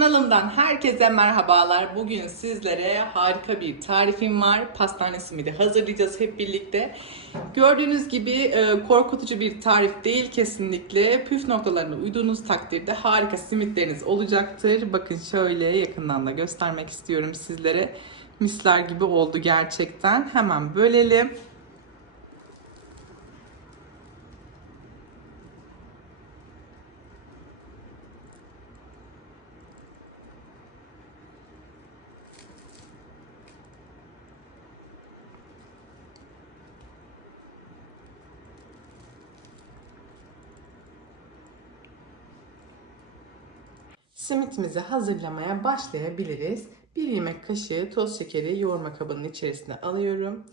Kanalımdan herkese merhabalar. Bugün sizlere harika bir tarifim var. Pastane simidi hazırlayacağız hep birlikte. Gördüğünüz gibi e, korkutucu bir tarif değil kesinlikle. Püf noktalarını uyduğunuz takdirde harika simitleriniz olacaktır. Bakın şöyle yakından da göstermek istiyorum sizlere. Misler gibi oldu gerçekten. Hemen bölelim. Simitimizi hazırlamaya başlayabiliriz. Bir yemek kaşığı toz şekeri yoğurma kabının içerisine alıyorum.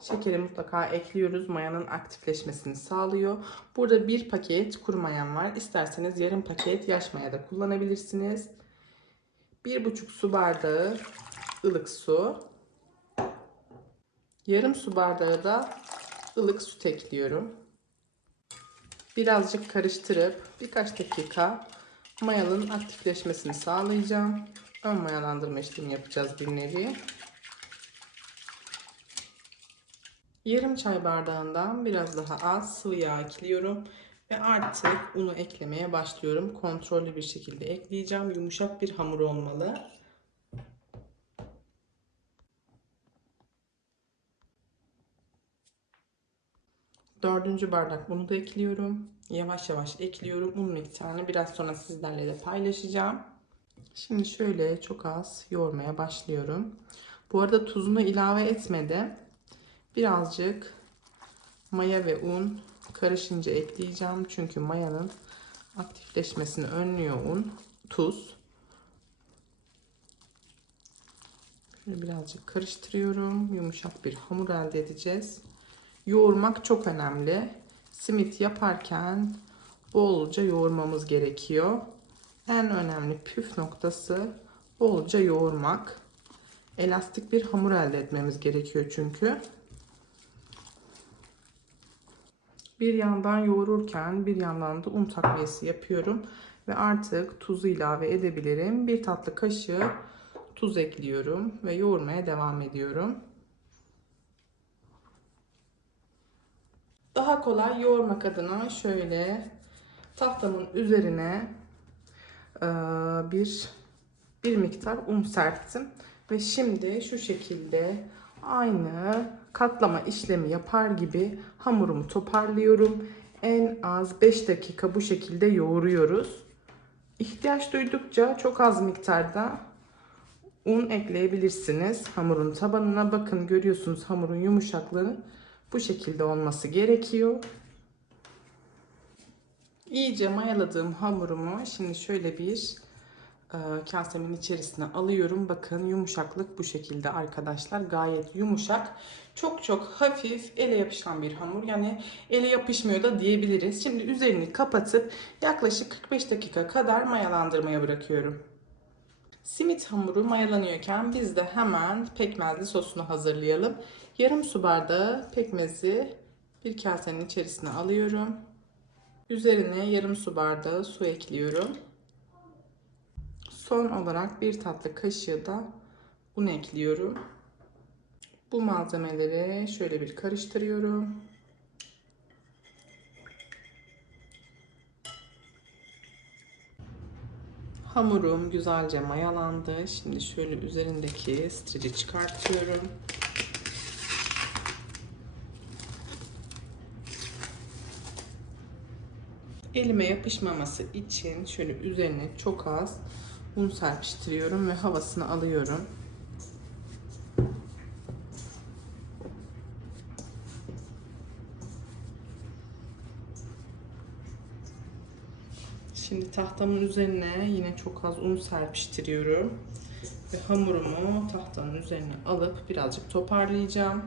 Şekeri mutlaka ekliyoruz. Mayanın aktifleşmesini sağlıyor. Burada bir paket kuru mayam var. İsterseniz yarım paket yaş maya da kullanabilirsiniz. Bir buçuk su bardağı ılık su. Yarım su bardağı da ılık süt ekliyorum. Birazcık karıştırıp birkaç dakika mayalın aktifleşmesini sağlayacağım. Ön mayalandırma işlemi yapacağız bir nevi. Yarım çay bardağından biraz daha az sıvı yağ ekliyorum. Ve artık unu eklemeye başlıyorum. Kontrollü bir şekilde ekleyeceğim. Yumuşak bir hamur olmalı. Dördüncü bardak bunu da ekliyorum. Yavaş yavaş ekliyorum. Un miktarını biraz sonra sizlerle de paylaşacağım. Şimdi şöyle çok az yoğurmaya başlıyorum. Bu arada tuzunu ilave etmedi. Birazcık maya ve un karışınca ekleyeceğim. Çünkü mayanın aktifleşmesini önlüyor un, tuz. Şöyle birazcık karıştırıyorum. Yumuşak bir hamur elde edeceğiz. Yoğurmak çok önemli. Simit yaparken bolca yoğurmamız gerekiyor. En önemli püf noktası bolca yoğurmak. Elastik bir hamur elde etmemiz gerekiyor çünkü. Bir yandan yoğururken bir yandan da un takviyesi yapıyorum. Ve artık tuzu ilave edebilirim. Bir tatlı kaşığı tuz ekliyorum ve yoğurmaya devam ediyorum. Daha kolay yoğurmak adına şöyle tahtamın üzerine e, bir bir miktar un serptim ve şimdi şu şekilde aynı katlama işlemi yapar gibi hamurumu toparlıyorum. En az 5 dakika bu şekilde yoğuruyoruz. İhtiyaç duydukça çok az miktarda un ekleyebilirsiniz. Hamurun tabanına bakın görüyorsunuz hamurun yumuşaklığını bu şekilde olması gerekiyor. İyice mayaladığım hamurumu şimdi şöyle bir e, kasemin içerisine alıyorum. Bakın yumuşaklık bu şekilde arkadaşlar. Gayet yumuşak. Çok çok hafif ele yapışan bir hamur. Yani ele yapışmıyor da diyebiliriz. Şimdi üzerini kapatıp yaklaşık 45 dakika kadar mayalandırmaya bırakıyorum. Simit hamuru mayalanıyorken biz de hemen pekmezli sosunu hazırlayalım. Yarım su bardağı pekmezi bir kasenin içerisine alıyorum. Üzerine yarım su bardağı su ekliyorum. Son olarak bir tatlı kaşığı da un ekliyorum. Bu malzemeleri şöyle bir karıştırıyorum. Hamurum güzelce mayalandı. Şimdi şöyle üzerindeki streci çıkartıyorum. Elime yapışmaması için şöyle üzerine çok az un serpiştiriyorum ve havasını alıyorum. Şimdi tahtamın üzerine yine çok az un serpiştiriyorum. Ve hamurumu tahtanın üzerine alıp birazcık toparlayacağım.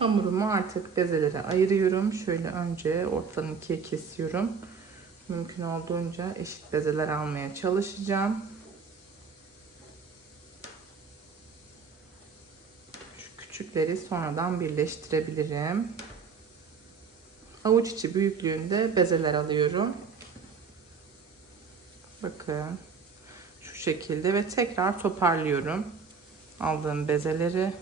Hamurumu artık bezelere ayırıyorum. Şöyle önce ortadan ikiye kesiyorum. Mümkün olduğunca eşit bezeler almaya çalışacağım. Şu küçükleri sonradan birleştirebilirim. Avuç içi büyüklüğünde bezeler alıyorum. Bakın şu şekilde ve tekrar toparlıyorum aldığım bezeleri.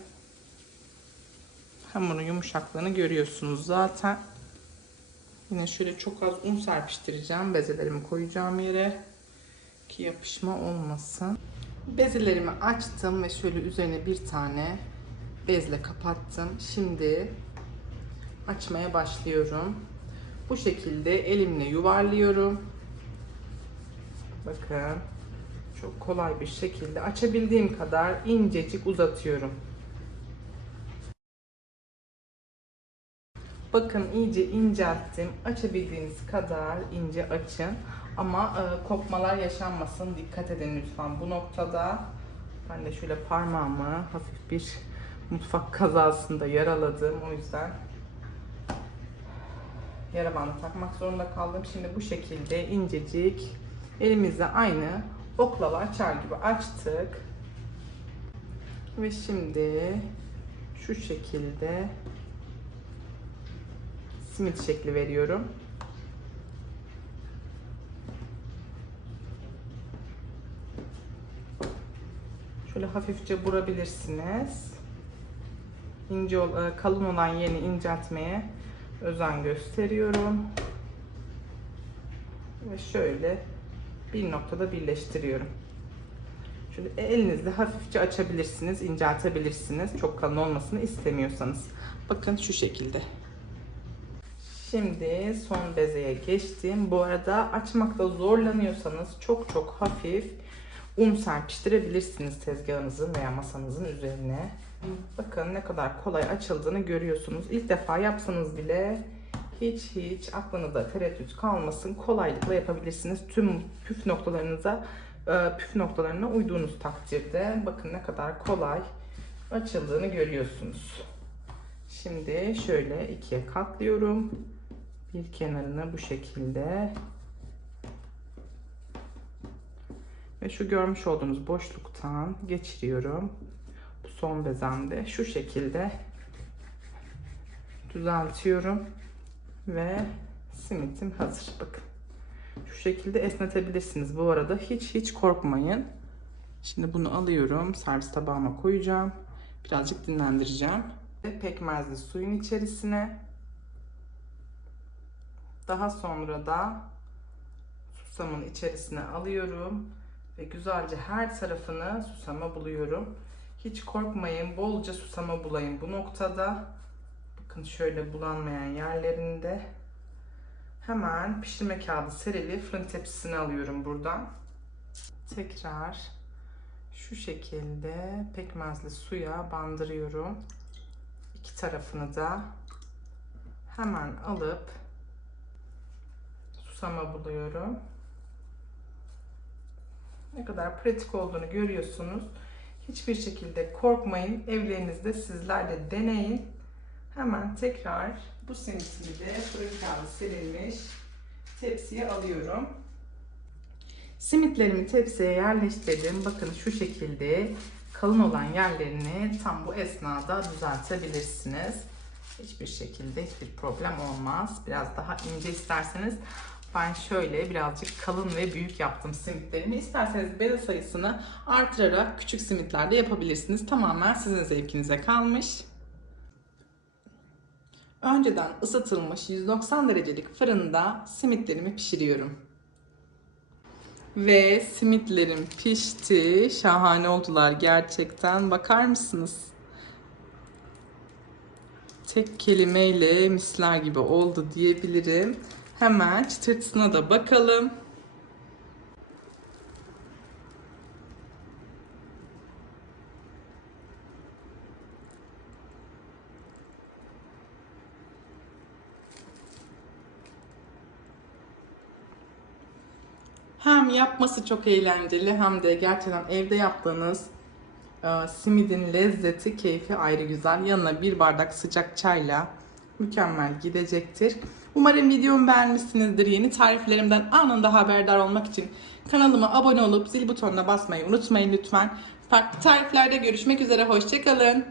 Hamurun yumuşaklığını görüyorsunuz zaten. Yine şöyle çok az un serpiştireceğim. Bezelerimi koyacağım yere ki yapışma olmasın. Bezelerimi açtım ve şöyle üzerine bir tane bezle kapattım. Şimdi açmaya başlıyorum. Bu şekilde elimle yuvarlıyorum. Bakın çok kolay bir şekilde açabildiğim kadar incecik uzatıyorum. Bakın iyice incelttim. Açabildiğiniz kadar ince açın. Ama e, kopmalar yaşanmasın. Dikkat edin lütfen bu noktada. Ben de şöyle parmağımı hafif bir mutfak kazasında yaraladım. O yüzden yara bandı takmak zorunda kaldım. Şimdi bu şekilde incecik elimizle aynı oklava açar gibi açtık. Ve şimdi şu şekilde simit şekli veriyorum. Şöyle hafifçe vurabilirsiniz. İnce e, kalın olan yerini inceltmeye özen gösteriyorum. Ve şöyle bir noktada birleştiriyorum. Şöyle elinizle hafifçe açabilirsiniz, inceltebilirsiniz. Çok kalın olmasını istemiyorsanız. Bakın şu şekilde. Şimdi son bezeye geçtim. Bu arada açmakta zorlanıyorsanız çok çok hafif un serpiştirebilirsiniz tezgahınızın veya masanızın üzerine. Bakın ne kadar kolay açıldığını görüyorsunuz. İlk defa yapsanız bile hiç hiç aklınızda tereddüt kalmasın. Kolaylıkla yapabilirsiniz. Tüm püf noktalarınıza e, püf noktalarına uyduğunuz takdirde bakın ne kadar kolay açıldığını görüyorsunuz. Şimdi şöyle ikiye katlıyorum. Bir kenarını bu şekilde ve şu görmüş olduğunuz boşluktan geçiriyorum. Bu son bezemde şu şekilde düzeltiyorum ve simitim hazır. Bakın. Şu şekilde esnetebilirsiniz. Bu arada hiç hiç korkmayın. Şimdi bunu alıyorum. Servis tabağıma koyacağım. Birazcık dinlendireceğim. Ve pekmezli suyun içerisine daha sonra da susamın içerisine alıyorum ve güzelce her tarafını susama buluyorum. Hiç korkmayın, bolca susama bulayın bu noktada. Bakın şöyle bulanmayan yerlerinde. Hemen pişirme kağıdı serili fırın tepsisine alıyorum buradan. Tekrar şu şekilde pekmezli suya bandırıyorum. İki tarafını da hemen alıp susama buluyorum. Ne kadar pratik olduğunu görüyorsunuz. Hiçbir şekilde korkmayın. Evlerinizde sizler de deneyin. Hemen tekrar bu simitimi de fırın kağıdı serilmiş tepsiye alıyorum. Simitlerimi tepsiye yerleştirdim. Bakın şu şekilde kalın olan yerlerini tam bu esnada düzeltebilirsiniz. Hiçbir şekilde hiçbir problem olmaz. Biraz daha ince isterseniz ben şöyle birazcık kalın ve büyük yaptım simitlerimi. İsterseniz beze sayısını artırarak küçük simitler de yapabilirsiniz. Tamamen sizin zevkinize kalmış. Önceden ısıtılmış 190 derecelik fırında simitlerimi pişiriyorum. Ve simitlerim pişti. Şahane oldular gerçekten. Bakar mısınız? Tek kelimeyle misler gibi oldu diyebilirim. Hemen çıtırtısına da bakalım. Hem yapması çok eğlenceli hem de gerçekten evde yaptığınız Ee, simidin lezzeti, keyfi ayrı güzel. Yanına bir bardak sıcak çayla mükemmel gidecektir. Umarım videomu beğenmişsinizdir. Yeni tariflerimden anında haberdar olmak için kanalıma abone olup zil butonuna basmayı unutmayın lütfen. Farklı tariflerde görüşmek üzere. Hoşçakalın.